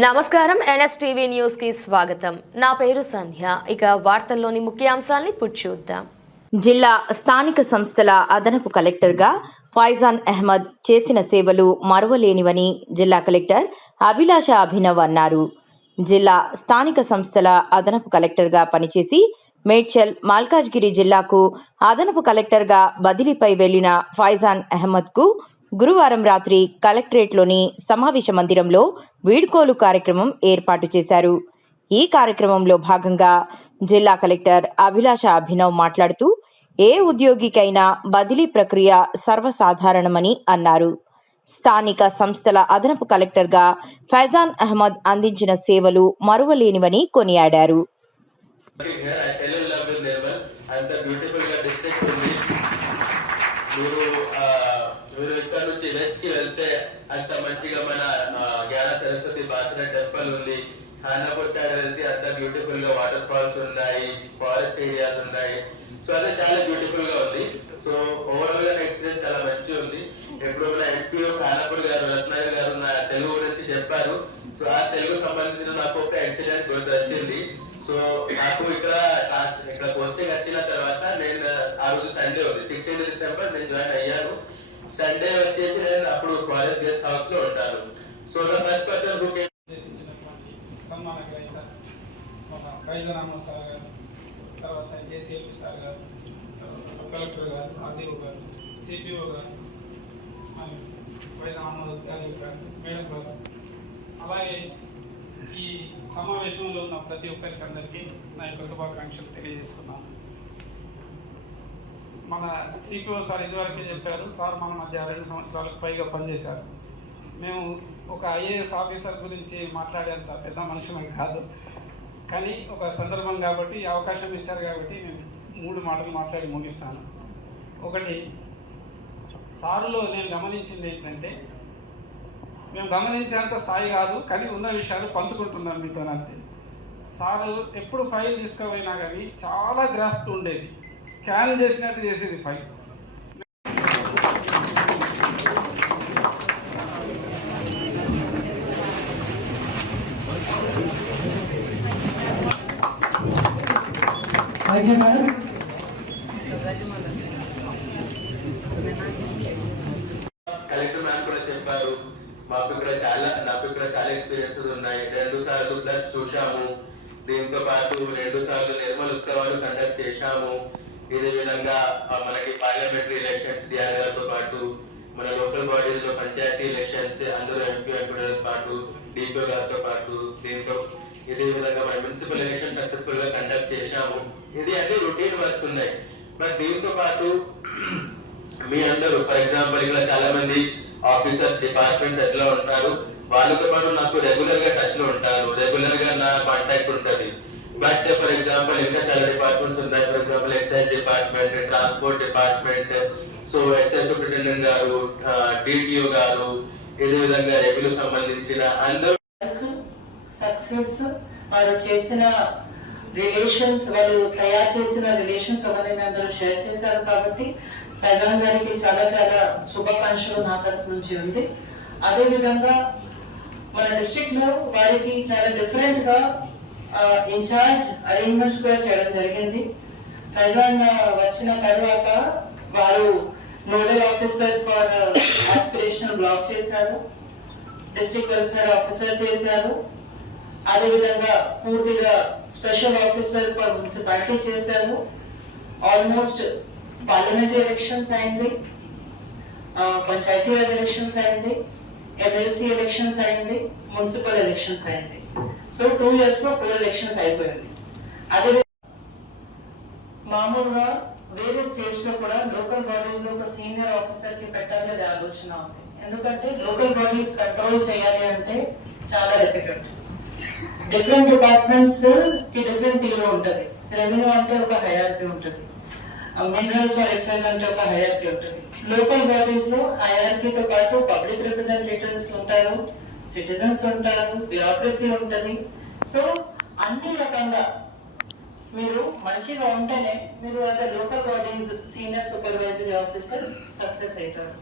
నమస్కారం NSTV news కి స్వాగతం. నా పేరు సంధ్య. ఇక వార్తల్లోని ముఖ్యాంశాలను చూద్దాం. జిల్లా స్థానిక సంస్థల అదనపు కలెక్టర్గా ఫైజాన్ అహ్మద్ చేసిన సేవలు మరువలేనివని జిల్లా కలెక్టర్ అభిలాష అభినవ్ అన్నారు. జిల్లా స్థానిక సంస్థల అదనపు కలెక్టర్గా పనిచేసి మేడ్చల్, మల్కాజ్గిరి జిల్లాకు అదనపు కలెక్టర్గా బదిలీపై వెళ్లిన ఫైజాన్ అహ్మద్కు గురువారం రాత్రి కలెక్టరేట్లోని సమావేశ మందిరంలో వీడ్కోలు కార్యక్రమం ఏర్పాటు చేశారు. ఈ కార్యక్రమంలో భాగంగా జిల్లా కలెక్టర్ అభిలాష అభినవ్ మాట్లాడుతూ ఏ ఉద్యోగికైనా బదిలీ ప్రక్రియ సర్వసాధారణమని అన్నారు. స్థానిక సంస్థల అదనపు కలెక్టర్గా ఫైజాన్ అహ్మద్ అందించిన సేవలు మరువలేనివని కొనియాడారు. మీరు ఇక్కడ నుంచి వెస్ట్ కి వెళ్తే అంత మంచిగా మన జ్ఞాన సరస్వతి బాసన టెంపుల్ ఉంది. ఖానాపూర్ సైడ్ వెళ్తే అంత బ్యూటిఫుల్ గా వాటర్ ఫాల్స్ ఉన్నాయి, ఫారెస్ట్ ఏరియాస్ ఉన్నాయి. సో అది చాలా బ్యూటిఫుల్ గా ఉంది. సో ఓవరాల్ గా ఎక్స్పీరియన్స్ చాలా మంచిగా ఉంది. ఇప్పుడు మన ఎంపీఓ ఖానాపూర్ గారు, రత్నాగర్ గారు నా తెలుగు గురించి చెప్పారు. సో ఆ తెలుగు సంబంధించిన నాకు ఒక ఇన్సిడెంట్ గుర్తు వచ్చింది. సో నాకు ఇక్కడ పోస్టింగ్ వచ్చిన తర్వాత నేను ఆ రోజు సండే ఉంది, 16 డిసెంబర్ నేను జాయిన్ అయ్యాను. సండే వచ్చేసి నేను అప్పుడు ఫారెస్ట్ గెస్ట్ హౌస్ లో ఉంటాను. So the first person who came సన్మాన గ్రహీత మన ఫైజాన్ అహ్మద్ సార్ గారు, తర్వాత ఏసీఎల్పీ సార్ గారు, సబ్ కలెక్టర్ గారు, ఆర్డీఓ గారు, సిపిఓ గారు, ఫైజాన్ అహ్మద్ గారు, మేడం గారు, అలాగే ఈ సమావేశంలో ఉన్న ప్రతి ఒక్కరికి అందరికీ నా యొక్క శుభాకాంక్షలు తెలియజేస్తున్నాను. మన సిపిఓ సార్ ఇదివరకే చెప్పారు, సార్ మన మధ్య 2 సంవత్సరాలకు పైగా పనిచేశారు. మేము ఒక ఐఏఎస్ ఆఫీసర్ గురించి మాట్లాడేంత పెద్ద మనుషులం కాదు, కానీ ఒక సందర్భం కాబట్టి అవకాశం ఇచ్చారు కాబట్టి నేను 3 మాటలు మాట్లాడి ముగిస్తాను. ఒకటి, సార్లో నేను గమనించింది ఏంటంటే, మేము గమనించేంత స్థాయి కాదు, కానీ ఉన్న విషయాలు పంచుకుంటున్నాను మీతో. అంతే. సారు ఎప్పుడు ఫైల్ తీసుకుపోయినా కానీ చాలా గ్రాఫ్ట్ ఉండేది, స్కాన్ చేసినట్టు చేసేది ఫైల్. కలెక్టర్ మ్యామ్ కూడా చెప్పారు, నాకు ఇక్కడ చాలా ఎక్స్పీరియన్సెస్ ఉన్నాయి. 2 సార్లు ప్లస్ చూశాము. దీంతో పాటు 2 సార్లు నిర్మల్ ఉత్సవాలు కండక్ట్ చేశాము. ఇదే విధంగా మనకి పార్లమెంటరీ ఎలక్షన్స్ డిఆర్ గారితో పాటు మన లోకల్ బాడీస్ లో పంచాయతీ ఎలక్షన్స్ అందరూ ఎంపీ ఎంపీతో పాటు డిపిఓ గారితో పాటు దీంతో ఇదే విధంగా మన మున్సిపల్ ఎలక్షన్ సక్సెస్ఫుల్ గా కండక్ట్ చేశాము. ఇది అన్ని రొటీన్ వర్క్స్ ఉన్నాయి. బట్ దీంతో పాటు మీ అందరూ ఫర్ ఎగ్జాంపుల్ ఇక్కడ చాలా మంది ఆఫీసర్స్, డిపార్ట్మెంట్స్ ఎట్లా ఉంటారు, వాళ్ళతో పాటు నాకు రెగ్యులర్ గా టచ్ లో ఉంటాను, రెగ్యులర్ గా నా కాంటాక్ట్ ఉంటుంది. బట్ ఫర్ ఎగ్జాంపుల్ ఇంకా చాలా డిపార్ట్మెంట్స్ ఉన్నాయి. For example excise department, transport department, so excise superintendent గారు, డిటిఓ గారు, ఇదే విధంగా రెవెన్యూ సంబంధించిన అందరూ సక్సెస్ వారు చేసిన రిలేషన్స్, వాళ్ళు తయారు చేసిన రిలేషన్స్ అవన్నీ అందరూ షేర్ చేశారు. కాబట్టి ఫైజాన్ గారికి చాలా చాలా శుభాకాంక్షలు నా తరఫు నుంచి ఉంది. అదే విధంగా మన డిస్ట్రిక్ట్ లో వారికి చాలా డిఫరెంట్ గా ఇన్ఛార్జ్ అరేంజ్మెంట్స్ కూడా చేయడం జరిగింది. ఫైజాన్ వచ్చిన తర్వాత వారు nodal officer for aspirational block చేశారు, డిస్ట్రిక్ట్ వెల్ఫేర్ ఆఫీసర్ చేశారు, అదేవిధంగా పూర్తిగా స్పెషల్ ఆఫీసర్ ఫర్ మున్సిపాలిటీ చేశారు. ఆల్మోస్ట్ పార్లమెంటరీ ఎలక్షన్స్ అయింది, పంచాయతీ రాజ్ ఎలక్షన్స్ అయింది, ఎమ్మెల్సీ ఎలక్షన్స్ అయింది, మున్సిపల్ ఎలక్షన్స్ అయింది. సో 2 years లో 4 ఎలక్షన్స్ అయిపోయింది. అదే మామూలుగా వేరే స్టేట్స్ లో కూడా లోకల్ బాడీస్ లో ఒక సీనియర్ ఆఫీసర్ కి పెట్టాలి అనే ఆలోచన ఉంది. ఎందుకంటే లోకల్ బాడీస్ కంట్రోల్ చేయాలి అంటే చాలా డిఫికల్ట్. డిఫరెంట్ డిపార్ట్మెంట్స్ కి డిఫరెంట్ హీరో ఉంటది. రెవెన్యూ అంటే ఒక హైరార్కీ ఉంటుంది, మినరల్స్ ఆర్ ఎక్సైజ్ అంటే ఒక హైరార్కీ ఉంటుంది. లోకల్ బాడీస్ లో హైరార్కీతో పాటు పబ్లిక్ రిప్రజెంటేటివ్స్ ఉంటారు, సిటిజన్స్ ఉంటారు, బ్యూరోక్రసీ ఉంటుంది. సో అన్ని రకంగా మీరు మంచిగా ఉంటేనే మీరు as a local bodies senior supervisory officer success అవుతారు.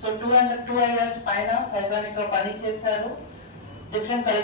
సో 2 years పైన ఫైజాన్ పని చేశారు. డిఫరెంట్